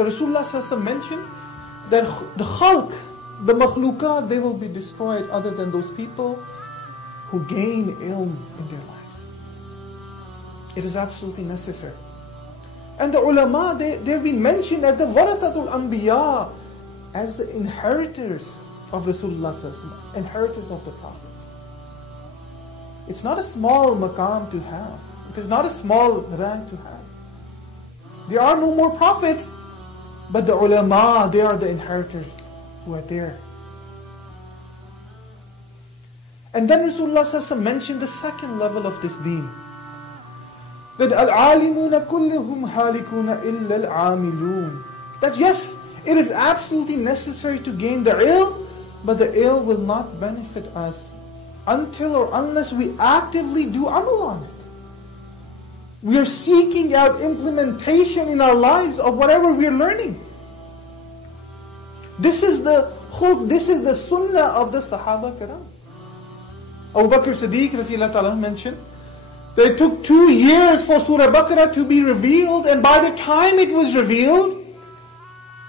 So Rasulullah sallallahu alaihi wasallam mentioned that the khalq, the makhluqat, they will be destroyed other than those people who gain ilm in their lives. It is absolutely necessary. And the ulama, they've been mentioned as the warathatul anbiya, as the inheritors of Rasulullah sallallahu alaihi wasallam, inheritors of the prophets. It's not a small maqam to have. It is not a small rank to have. There are no more prophets, but the ulama, they are the inheritors who are there. And then Rasulullah sallallahu alaihi wasallam mentioned the second level of this deen. That al-alimuna kulluhum halikuna illa al-amilun. That yes, it is absolutely necessary to gain the ilm, but the ilm will not benefit us until or unless we actively do amal on it. We are seeking out implementation in our lives of whatever we are learning. This is the khulq, this is the sunnah of the Sahaba Kiram. Abu Bakr Siddiq Rasulullah Ta'ala mentioned that it took 2 years for Surah Baqarah to be revealed, and by the time it was revealed,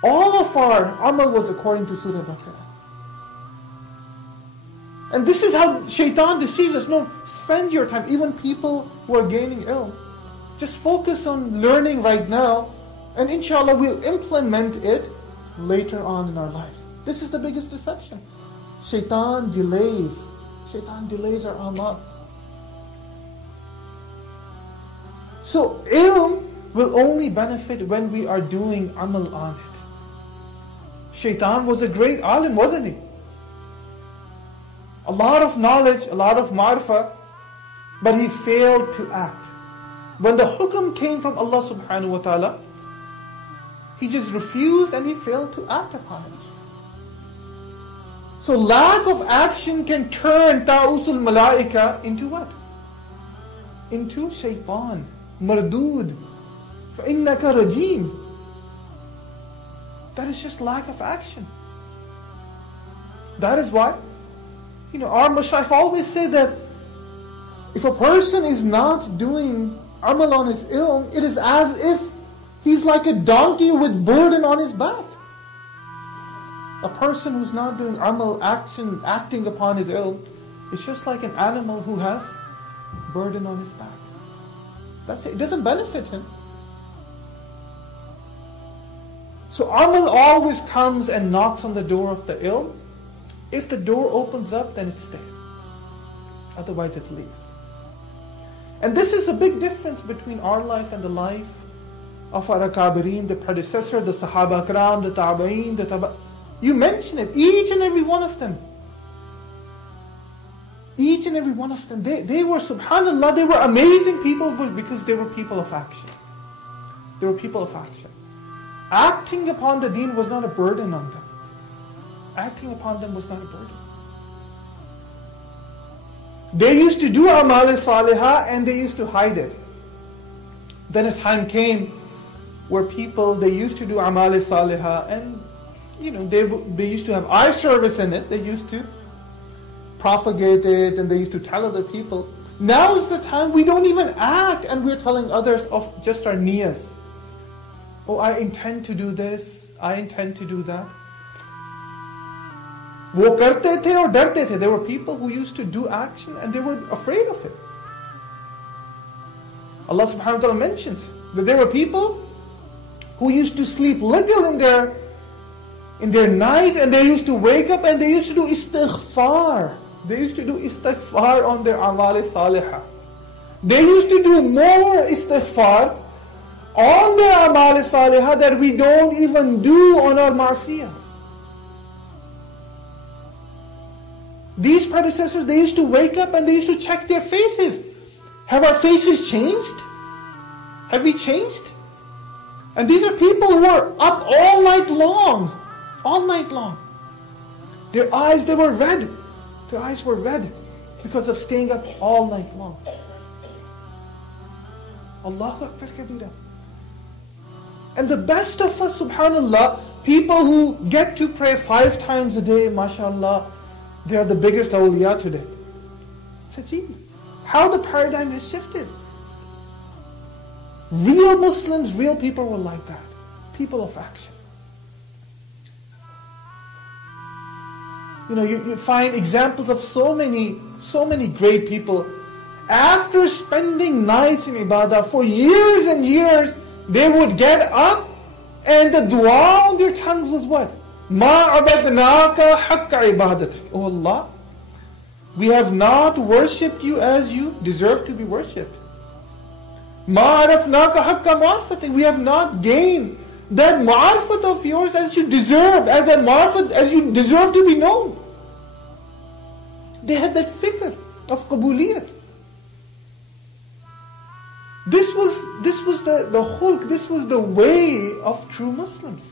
all of our amal was according to Surah Baqarah. And this is how shaitan deceives us. No, spend your time, even people who are gaining ilm, just focus on learning right now, and inshallah we'll implement it later on in our life. This is the biggest deception. Shaitan delays. Shaitan delays our amal. So ilm will only benefit when we are doing amal on it. Shaitan was a great alim, wasn't he? A lot of knowledge, a lot of ma'rifah, but he failed to act. When the hukm came from Allah subhanahu wa ta'ala, he just refused and he failed to act upon it. So lack of action can turn ta'usul malaika into what? Into shaitan, mardud, فَإِنَّكَ رَجِيمٌ. That is just lack of action. That is why, our mashayikh always say that if a person is not doing amal on his ilm, it is as if he's like a donkey with burden on his back. A person who's not doing amal, acting upon his ilm, is just like an animal who has burden on his back. That's it. It doesn't benefit him. So amal always comes and knocks on the door of the ilm. If the door opens up, then it stays. Otherwise it leaves. And this is a big difference between our life and the life of our akabirin, the predecessor, the Sahaba Kiram, the Tabi'een, the Taba. You mention it, each and every one of them. Each and every one of them. They were, subhanAllah, they were amazing people because they were people of action. They were people of action. Acting upon the deen was not a burden on them. Acting upon them was not a burden. They used to do amal salihah and they used to hide it. Then a time came where they used to do amal salihah and they used to have eye service in it. They used to propagate it and they used to tell other people. Now is the time we don't even act and we're telling others of just our niyas. Oh, I intend to do this, I intend to do that. वो करते थे और डरते थे. There were people who used to do action and they were afraid of it. Allah subhanahu wa ta'ala mentions that there were people who used to sleep little in their nights and they used to wake up and they used to do istighfar. They used to do istighfar on their amal salihah. They used to do more istighfar on their amal salihah that we don't even do on our ma'asiyah. These predecessors, they used to wake up and they used to check their faces. Have our faces changed? Have we changed? And these are people who are up all night long. All night long. Their eyes, they were red. Their eyes were red because of staying up all night long. Allahu Akbar Kabira. And the best of us, subhanAllah, people who get to pray 5 times a day, mashallah, they are the biggest awliya today. It's ajeeb. How the paradigm has shifted. Real Muslims, real people were like that. people of action. You find examples of so many great people. After spending nights in ibadah for years and years, they would get up and the dua on their tongues was what? مَا عَبَدْنَاكَ حَقَّ عِبَادَتِكَ. Oh Allah, we have not worshipped you as you deserve to be worshipped. مَا عَرَفْنَاكَ حَقَّ مَعْرِفَتِكَ. We have not gained that ma'rifat of yours as you deserve, as that ma'rifat as you deserve to be known. They had that fikr of qabuliyat. This was the khulq, this was the way of true Muslims.